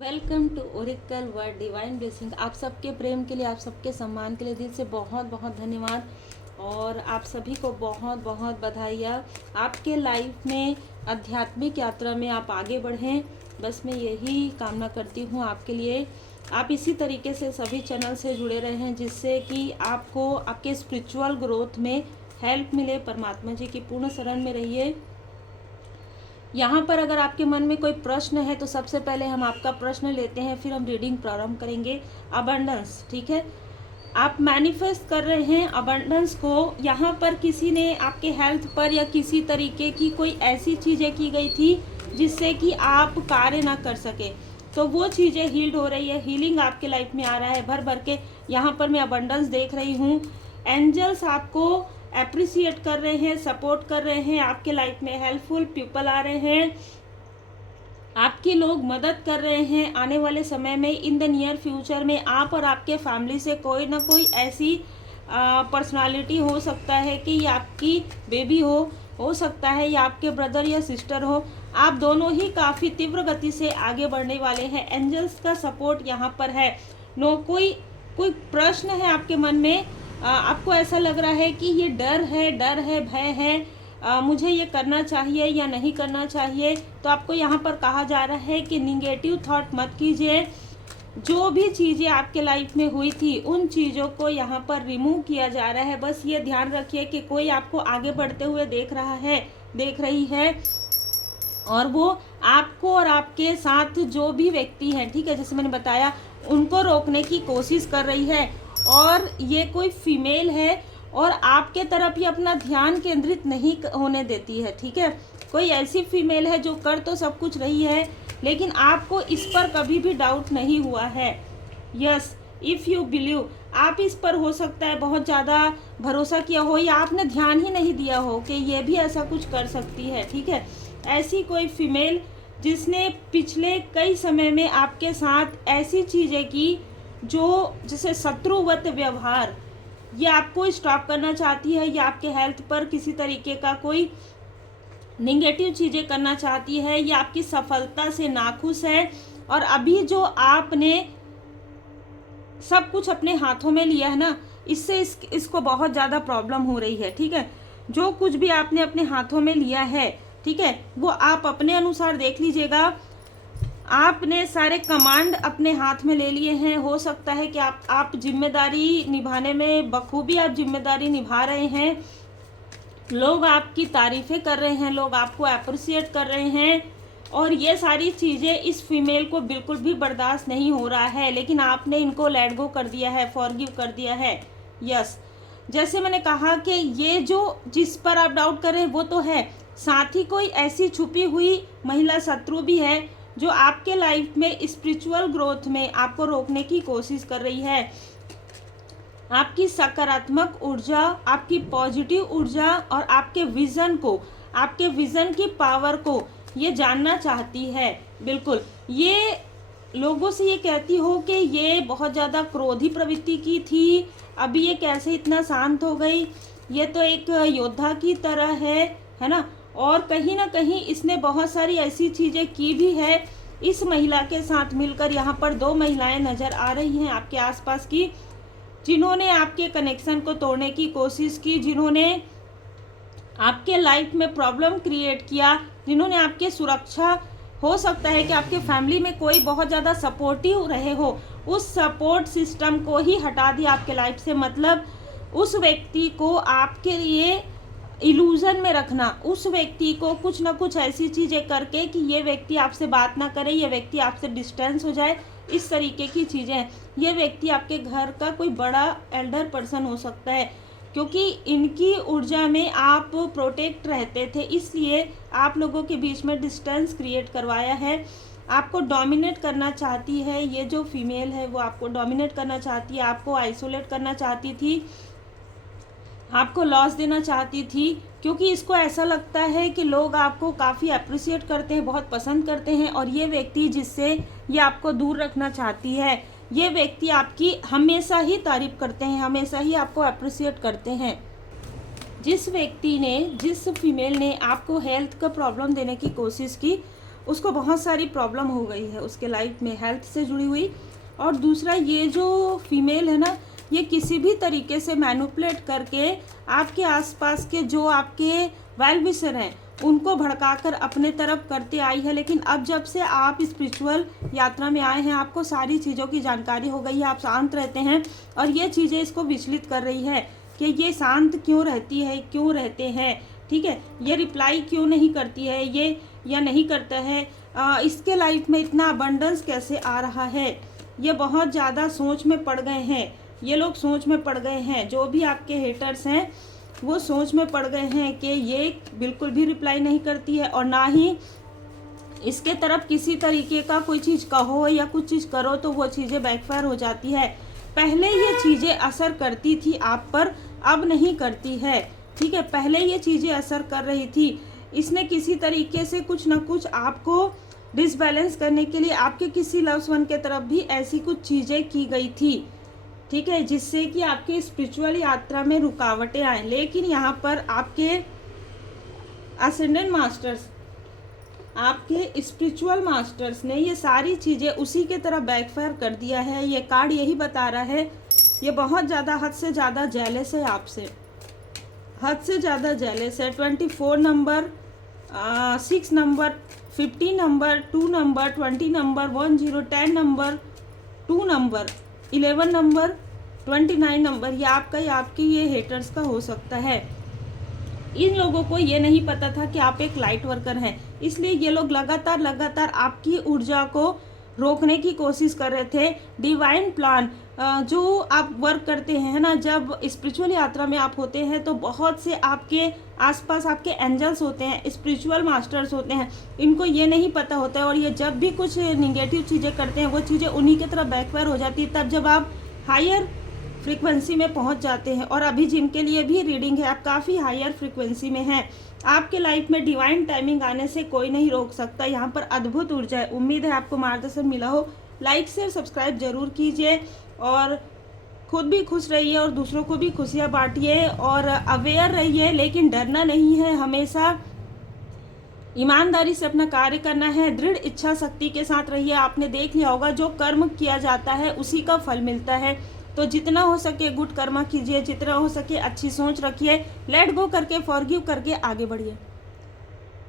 Welcome to oracle word divine blessing. आप सबके प्रेम के लिए, आप सबके सम्मान के लिए दिल से बहुत बहुत धन्यवाद और आप सभी को बहुत बहुत बधाइयाँ। आपके लाइफ में आध्यात्मिक यात्रा में आप आगे बढ़ें, बस मैं यही कामना करती हूँ आपके लिए। आप इसी तरीके से सभी चैनल से जुड़े रहें जिससे कि आपको आपके स्पिरिचुअल ग्रोथ में हेल्प मिले। परमात्मा जी की पूर्ण शरण में रहिए। यहाँ पर अगर आपके मन में कोई प्रश्न है तो सबसे पहले हम आपका प्रश्न लेते हैं, फिर हम रीडिंग प्रारंभ करेंगे। अबंडेंस, ठीक है, आप मैनिफेस्ट कर रहे हैं अबंडेंस को। यहाँ पर किसी ने आपके हेल्थ पर या किसी तरीके की कोई ऐसी चीज़ें की गई थी जिससे कि आप कार्य ना कर सके, तो वो चीज़ें हील्ड हो रही है। हीलिंग आपके लाइफ में आ रहा है भर भर के। यहाँ पर मैं अबंडेंस देख रही हूँ। एंजल्स आपको अप्रिसिएट कर रहे हैं, सपोर्ट कर रहे हैं। आपके लाइफ में हेल्पफुल पीपल आ रहे हैं, आपके लोग मदद कर रहे हैं। आने वाले समय में इन द नियर फ्यूचर में आप और आपके फैमिली से कोई ना कोई ऐसी पर्सनालिटी हो सकता है कि ये आपकी बेबी हो सकता है या आपके ब्रदर या सिस्टर हो। आप दोनों ही काफ़ी तीव्र गति से आगे बढ़ने वाले हैं। एंजल्स का सपोर्ट यहाँ पर है। कोई प्रश्न है आपके मन में, आपको ऐसा लग रहा है कि ये डर है, भय है, मुझे ये करना चाहिए या नहीं करना चाहिए, तो आपको यहाँ पर कहा जा रहा है कि निगेटिव थॉट मत कीजिए। जो भी चीज़ें आपके लाइफ में हुई थी उन चीज़ों को यहाँ पर रिमूव किया जा रहा है। बस ये ध्यान रखिए कि कोई आपको आगे बढ़ते हुए देख रहा है, देख रही है, और वो आपको और आपके साथ जो भी व्यक्ति हैं, ठीक है, जैसे मैंने बताया, उनको रोकने की कोशिश कर रही है। और ये कोई फीमेल है और आपके तरफ ही अपना ध्यान केंद्रित नहीं होने देती है, ठीक है। कोई ऐसी फीमेल है जो कर तो सब कुछ रही है लेकिन आपको इस पर कभी भी डाउट नहीं हुआ है। यस, इफ़ यू बिलीव, आप इस पर हो सकता है बहुत ज़्यादा भरोसा किया हो या आपने ध्यान ही नहीं दिया हो कि ये भी ऐसा कुछ कर सकती है, ठीक है। ऐसी कोई फीमेल जिसने पिछले कई समय में आपके साथ ऐसी चीज़ें की जो जैसे शत्रुवत व्यवहार, ये आपको स्टॉप करना चाहती है या आपके हेल्थ पर किसी तरीके का कोई निगेटिव चीज़ें करना चाहती है या आपकी सफलता से नाखुश है। और अभी जो आपने सब कुछ अपने हाथों में लिया है ना, इससे इसको बहुत ज़्यादा प्रॉब्लम हो रही है, ठीक है। जो कुछ भी आपने अपने हाथों में लिया है, ठीक है, वो आप अपने अनुसार देख लीजिएगा। आपने सारे कमांड अपने हाथ में ले लिए हैं। हो सकता है कि आप जिम्मेदारी निभाने में बखूबी आप जिम्मेदारी निभा रहे हैं। लोग आपकी तारीफ़ें कर रहे हैं, लोग आपको अप्रिसिएट कर रहे हैं, और ये सारी चीज़ें इस फीमेल को बिल्कुल भी बर्दाश्त नहीं हो रहा है, लेकिन आपने इनको लेट गो कर दिया है, फॉरगिव कर दिया है। यस, जैसे मैंने कहा कि ये जो जिस पर आप डाउट कर रहे हैं वो तो है, साथ ही कोई ऐसी छुपी हुई महिला शत्रु भी है जो आपके लाइफ में स्पिरिचुअल ग्रोथ में आपको रोकने की कोशिश कर रही है। आपकी सकारात्मक ऊर्जा, आपकी पॉजिटिव ऊर्जा और आपके विज़न को, आपके विज़न की पावर को ये जानना चाहती है। बिल्कुल, ये लोगों से ये कहती हो कि ये बहुत ज़्यादा क्रोधी प्रवृत्ति की थी, अभी ये कैसे इतना शांत हो गई, ये तो एक योद्धा की तरह है ना। और कहीं ना कहीं इसने बहुत सारी ऐसी चीज़ें की भी है इस महिला के साथ मिलकर। यहाँ पर दो महिलाएं नज़र आ रही हैं आपके आसपास की, जिन्होंने आपके कनेक्शन को तोड़ने की कोशिश की, जिन्होंने आपके लाइफ में प्रॉब्लम क्रिएट किया, जिन्होंने आपके सुरक्षा, हो सकता है कि आपके फैमिली में कोई बहुत ज़्यादा सपोर्टिव रहे हो, उस सपोर्ट सिस्टम को ही हटा दिया आपके लाइफ से। मतलब उस व्यक्ति को आपके लिए इल्यूजन में रखना, उस व्यक्ति को कुछ ना कुछ ऐसी चीज़ें करके कि ये व्यक्ति आपसे बात ना करे, ये व्यक्ति आपसे डिस्टेंस हो जाए, इस तरीके की चीज़ें। ये व्यक्ति आपके घर का कोई बड़ा एल्डर पर्सन हो सकता है, क्योंकि इनकी ऊर्जा में आप प्रोटेक्ट रहते थे, इसलिए आप लोगों के बीच में डिस्टेंस क्रिएट करवाया है। आपको डोमिनेट करना चाहती है, ये जो फीमेल है वो आपको डोमिनेट करना चाहती है, आपको आइसोलेट करना चाहती थी, आपको लॉस देना चाहती थी, क्योंकि इसको ऐसा लगता है कि लोग आपको काफ़ी अप्रिसिएट करते हैं, बहुत पसंद करते हैं। और ये व्यक्ति जिससे ये आपको दूर रखना चाहती है, ये व्यक्ति आपकी हमेशा ही तारीफ करते हैं, हमेशा ही आपको अप्रिसिएट करते हैं। जिस व्यक्ति ने, जिस फीमेल ने आपको हेल्थ का प्रॉब्लम देने की कोशिश की, उसको बहुत सारी प्रॉब्लम हो गई है उसके लाइफ में हेल्थ से जुड़ी हुई। और दूसरा, ये जो फीमेल है ना, ये किसी भी तरीके से मैनिपुलेट करके आपके आसपास के जो आपके वेल विशर हैं उनको भड़काकर अपने तरफ करते आई है। लेकिन अब जब से आप स्पिरिचुअल यात्रा में आए हैं, आपको सारी चीज़ों की जानकारी हो गई है, आप शांत रहते हैं और ये चीज़ें इसको विचलित कर रही है कि ये शांत क्यों रहती है, क्यों रहते हैं, ठीक है, ये रिप्लाई क्यों नहीं करती है, ये या नहीं करता है, इसके लाइफ में इतना अबंडेंस कैसे आ रहा है। ये बहुत ज़्यादा सोच में पड़ गए हैं, ये लोग सोच में पड़ गए हैं, जो भी आपके हेटर्स हैं वो सोच में पड़ गए हैं कि ये बिल्कुल भी रिप्लाई नहीं करती है और ना ही इसके तरफ किसी तरीके का कोई चीज़ कहो या कुछ चीज़ करो तो वो चीज़ें बैकफायर हो जाती है। पहले ये चीज़ें असर करती थी आप पर, अब नहीं करती है, ठीक है। पहले ये चीज़ें असर कर रही थी, इसने किसी तरीके से कुछ ना कुछ आपको डिसबैलेंस करने के लिए आपके किसी लव्स वन के तरफ भी ऐसी कुछ चीज़ें की गई थी, ठीक है, जिससे कि आपके स्पिरिचुअल यात्रा में रुकावटें आए। लेकिन यहाँ पर आपके असेंडेंट मास्टर्स, आपके स्पिरिचुअल मास्टर्स ने ये सारी चीज़ें उसी के तरह बैकफायर कर दिया है। ये कार्ड यही बता रहा है, ये बहुत ज़्यादा हद से ज़्यादा जेलस है आपसे, हद से ज़्यादा जेलस है। 24 number, 6 number, 15 number, 2 number, 20 number, 10, 10 number, 2 number, 11 number, 29 number, ये आपका या आपके ये हेटर्स का हो सकता है। इन लोगों को ये नहीं पता था कि आप एक लाइट वर्कर हैं, इसलिए ये लोग लगातार आपकी ऊर्जा को रोकने की कोशिश कर रहे थे। डिवाइन प्लान जो आप वर्क करते हैं ना, जब स्पिरिचुअल यात्रा में आप होते हैं तो बहुत से आपके आसपास आपके एंजल्स होते हैं, स्पिरिचुअल मास्टर्स होते हैं, इनको ये नहीं पता होता है और ये जब भी कुछ निगेटिव चीज़ें करते हैं वो चीज़ें उन्हीं की तरफ बैकफायर हो जाती है। तब जब आप हायर फ्रीक्वेंसी में पहुंच जाते हैं, और अभी जिनके लिए भी रीडिंग है, आप काफ़ी हायर फ्रीक्वेंसी में हैं, आपके लाइफ में डिवाइन टाइमिंग आने से कोई नहीं रोक सकता। यहाँ पर अद्भुत ऊर्जा है। उम्मीद है आपको मार्गदर्शन मिला हो। लाइक शेयर सब्सक्राइब जरूर कीजिए और खुद भी खुश रहिए और दूसरों को भी खुशियाँ बांटिए और अवेयर रहिए, लेकिन डरना नहीं है, हमेशा ईमानदारी से अपना कार्य करना है, दृढ़ इच्छा शक्ति के साथ रहिए। आपने देख लिया होगा, जो कर्म किया जाता है उसी का फल मिलता है। तो जितना हो सके गुड कर्मा कीजिए, जितना हो सके अच्छी सोच रखिए, लेट गो करके, फॉरगिव करके आगे बढ़िए।